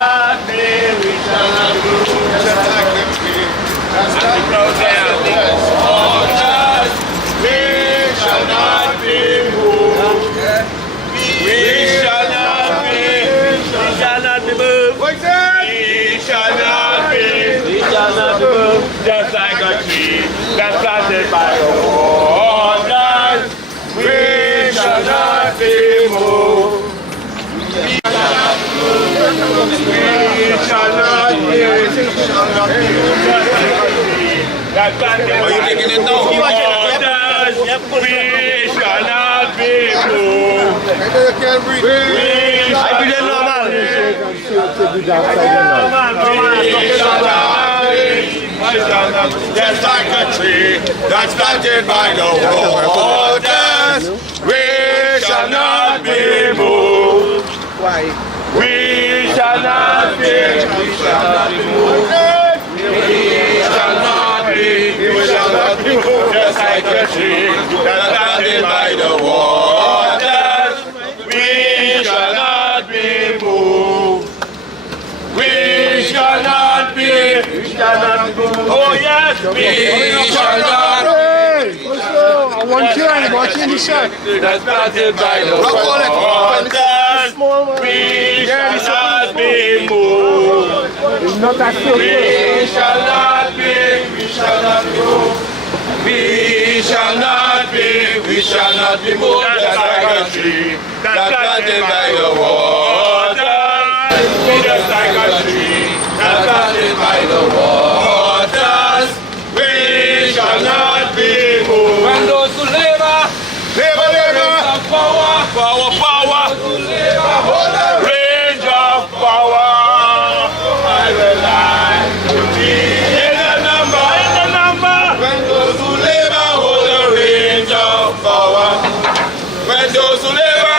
We shall not move. Just like the tree. That's not waters. We shall not be moved. We shall not be. We shall not be moved. What's that? We shall not be. We shall not be moved. Just like a tree that's planted by the waters. We shall not be moved. We shall not be moved. We shall not be. We shall not be moved. Just like a tree that's planted by the waters. We shall not be moved. I breathe normal. Just like a tree that's planted by the waters, we shall not be moved. We shall not be. We shall not be moved. We shall not be. We shall not be moved. Just like a tree that's planted by the waters, we shall not be moved. We shall not be. We shall not be moved. Oh yes, we shall not be. I want you watching the shot. That's planted by the waters. We shall not be moved. It's not that We shall not be. We shall not be moved. We shall not be. We shall not be moved. Just like a tree that's planted by the waters. Just like a tree that's planted by the waters. We shall not be moved. When those who labor, Power, power, power. Hold the range of power. I will lie to be in the number. When those who labor hold the range of power. When those who labor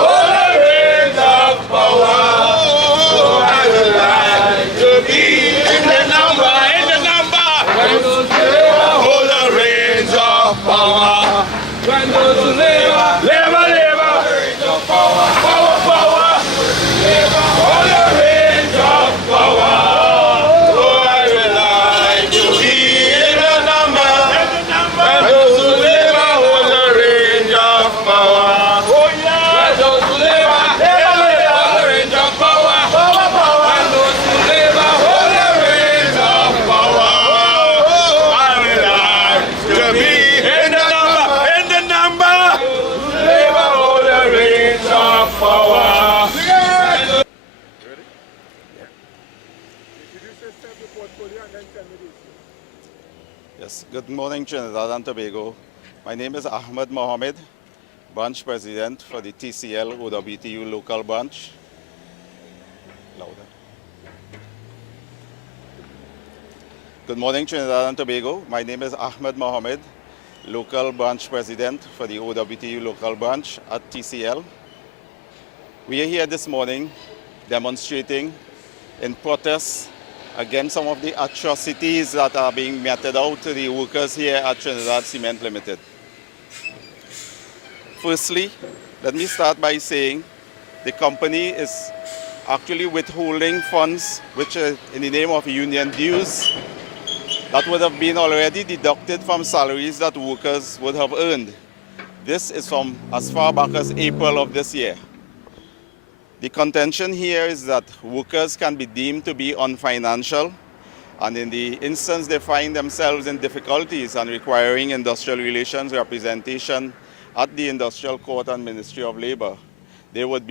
hold the range of power. Oh, I will lie to be in the number. When those who labor hold the range of power. when those who labor, Range of power, power. Hold the range of power. Oh, I will like to be in the number. When those who labor hold the range of power. Oh, yeah. when those who labor, Hold the range of power. when those who labor, Hold the range of power. I will like to be in the number. Labor hold the range of power. Yes, good morning Trinidad and Tobago. My name is Ahmed Mohammed, Branch President for the TCL OWTU local branch. Louder. Good morning Trinidad and Tobago. My name is Ahmed Mohammed, local branch president for the OWTU local branch at TCL. We are here this morning demonstrating in protest against some of the atrocities that are being meted out to the workers here at Trinidad Cement Limited. Firstly, let me start by saying the company is actually withholding funds which are in the name of union dues that would have been already deducted from salaries that workers would have earned. This is from as far back as April of this year. The contention here is that workers can be deemed to be unfinancial, and in the instance they find themselves in difficulties and requiring industrial relations representation at the Industrial Court and Ministry of Labor, they would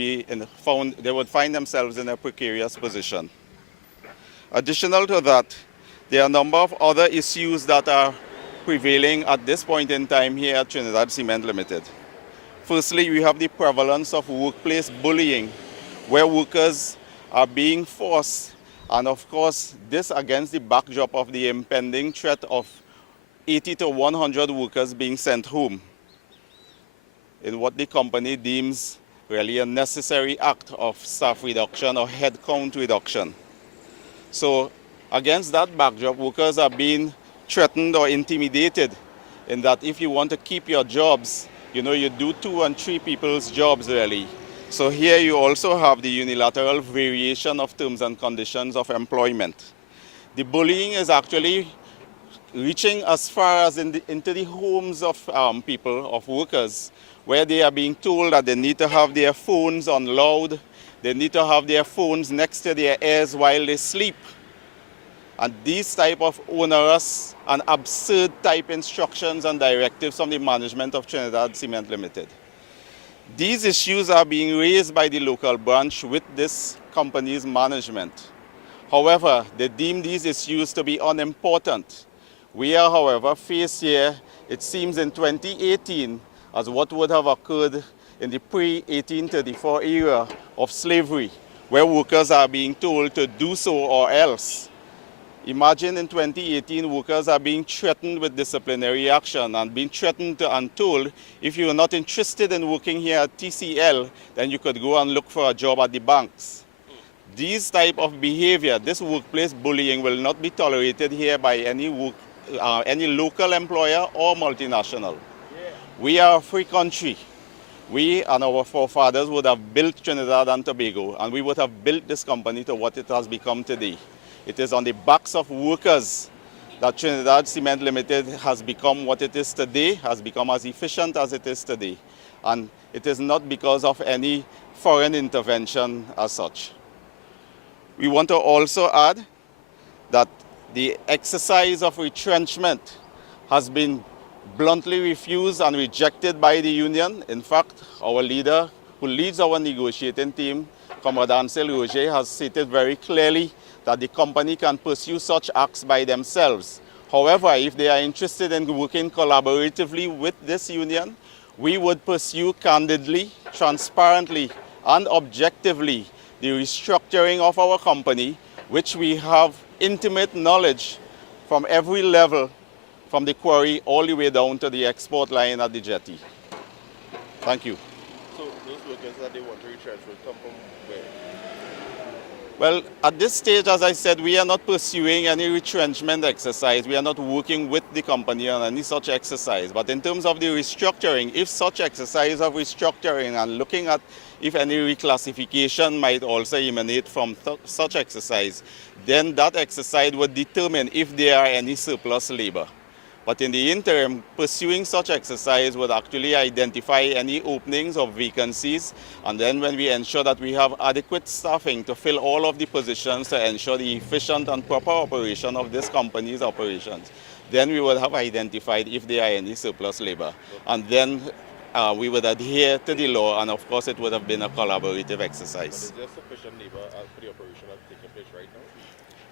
find themselves in a precarious position. Additional to that, there are a number of other issues that are prevailing at this point in time here at Trinidad Cement Limited. Firstly, we have the prevalence of workplace bullying, where workers are being forced, and of course this against the backdrop of the impending threat of 80 to 100 workers being sent home in what the company deems really a necessary act of staff reduction or headcount reduction. So against that backdrop, workers are being threatened or intimidated in that if you want to keep your jobs, you do 2 and 3 people's jobs really. So here you also have the unilateral variation of terms and conditions of employment. The bullying is actually reaching as far as into the homes of people, of workers, where they are being told that they need to have their phones on loud, they need to have their phones next to their ears while they sleep. And these type of onerous and absurd type instructions and directives from the management of Trinidad Cement Limited. These issues are being raised by the local branch with this company's management. However, they deem these issues to be unimportant. We are, however, faced here, it seems in 2018, as what would have occurred in the pre-1834 era of slavery, where workers are being told to do so or else. Imagine in 2018, workers are being threatened with disciplinary action and being threatened and told, if you are not interested in working here at TCL, then you could go and look for a job at the banks. These type of behavior, this workplace bullying, will not be tolerated here by any local employer or multinational. We are a free country. We and our forefathers would have built Trinidad and Tobago, and we would have built this company to what it has become today. It is on the backs of workers that Trinidad Cement Limited has become what it is today, has become as efficient as it is today. And it is not because of any foreign intervention as such. We want to also add that the exercise of retrenchment has been bluntly refused and rejected by the union. In fact, our leader, who leads our negotiating team, Comrade Ansel Roger, has stated very clearly that the company can pursue such acts by themselves. However, if they are interested in working collaboratively with this union, we would pursue candidly, transparently, and objectively the restructuring of our company, which we have intimate knowledge from every level, from the quarry all the way down to the export line at the jetty. Thank you. So those workers that they want to retrench will come from where? Well, at this stage, as I said, we are not pursuing any retrenchment exercise. We are not working with the company on any such exercise. But in terms of the restructuring, if such exercise of restructuring and looking at if any reclassification might also emanate from such exercise, then that exercise would determine if there are any surplus labor. But in the interim, pursuing such exercise would actually identify any openings or vacancies, and then when we ensure that we have adequate staffing to fill all of the positions to ensure the efficient and proper operation of this company's operations, then we would have identified if there are any surplus labor. And then we would adhere to the law, and of course it would have been a collaborative exercise. But is there sufficient labor for the operation that's taking place right now?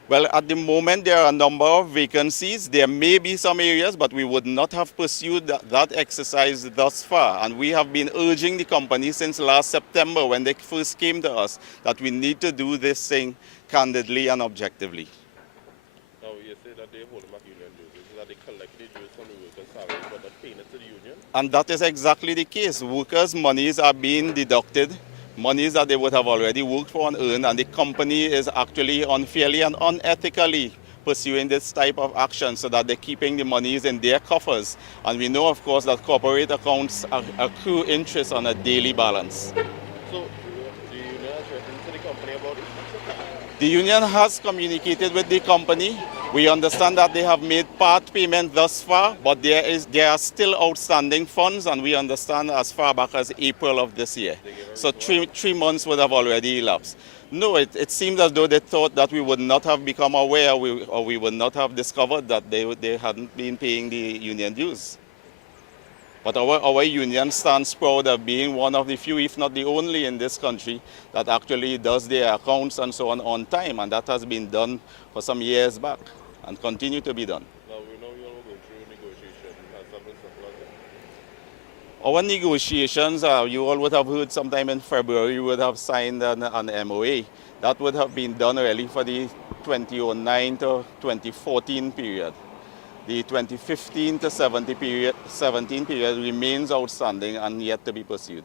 Well, at the moment, there are a number of vacancies. There may be some areas, but we would not have pursued that exercise thus far. And we have been urging the company since last September, when they first came to us, that we need to do this thing candidly and objectively. Now, you say that they hold back union dues. Is that they collect the dues from the workers' salaries but not paying it to the union? And that is exactly the case. Workers' monies are being deducted, monies that they would have already worked for and earned, and the company is actually unfairly and unethically pursuing this type of action so that they're keeping the monies in their coffers. And we know, of course, that corporate accounts accrue interest on a daily balance. So, the union has written to the company about it? The union has communicated with the company. We understand that they have made part payment thus far, but there are still outstanding funds, and we understand as far back as April of this year. So three months would have already elapsed. No, it seems as though they thought that we would not have become aware or we would not have discovered that they hadn't been paying the union dues. But our union stands proud of being one of the few, if not the only in this country, that actually does their accounts and so on time, and that has been done for some years back and continue to be done. Now, we know you all go through negotiation. Has that been simple as that? Our negotiations, you all would have heard sometime in February, we would have signed an MOA. That would have been done really for the 2009 to 2014 period. The 2015 to 17 period remains outstanding and yet to be pursued.